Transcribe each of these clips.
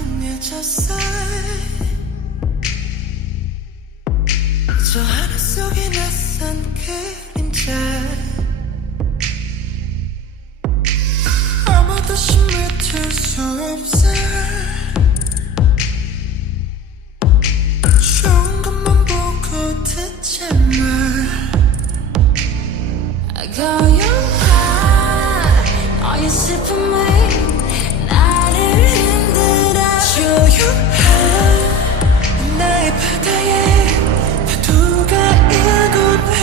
멍해졌어 저 하늘 속에 낯선 그림자 아무도 심을 수 없어 좋은 것만 보고 듣지마 고요한 너의 슬픔에 나를 흔들어 조용한 나의 바다에 파도가 일곤 해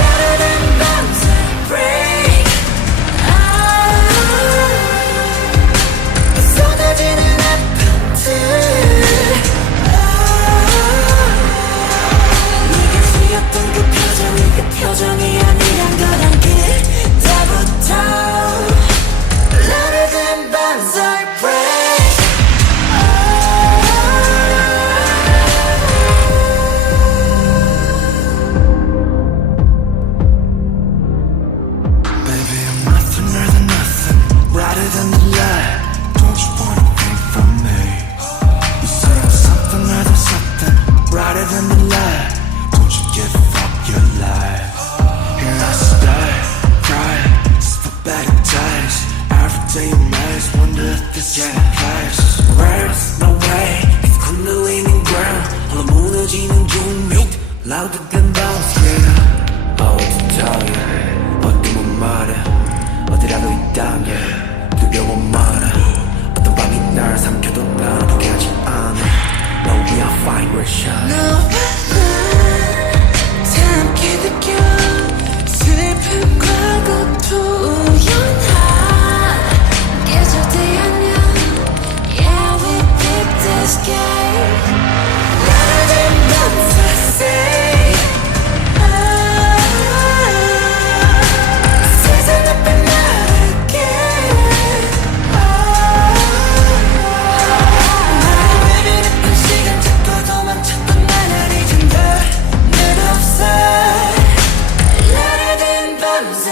야릇한 밤새 break 쏟아지는 아픔들 네가 지었던 그 표정이 그 표정이 아니란 걸 알게 때부터 야릇한 밤새 break Baby, I'm nothing more than nothing, brighter than the light. Don't you want anything from me? You say I'm something more than something, brighter than the light. Don't you give up your life? Here I stay, crying, slip back in days. Every day you maze, wonder if this is my place. Where's no way? It's kundalini ground. 홀로 무너지는 종묘, louder than bounce, yeah. Oh, what to tell you? 어둠은 말해 어디라도 있다면 두려워 말아 어떤 밤이 날 삼켜도 난 포기하지 않아 No, we are fine, we're shine 너와 나 함께 느껴 슬픔과 고통 우연한 계절대 아니야 Yeah, we pick this game 나를 멈춰 세상 앞에 나를게 나를 외면했던 시간 잡고 도망쳤던 나를 잊은 별 없어 나를 든 밤새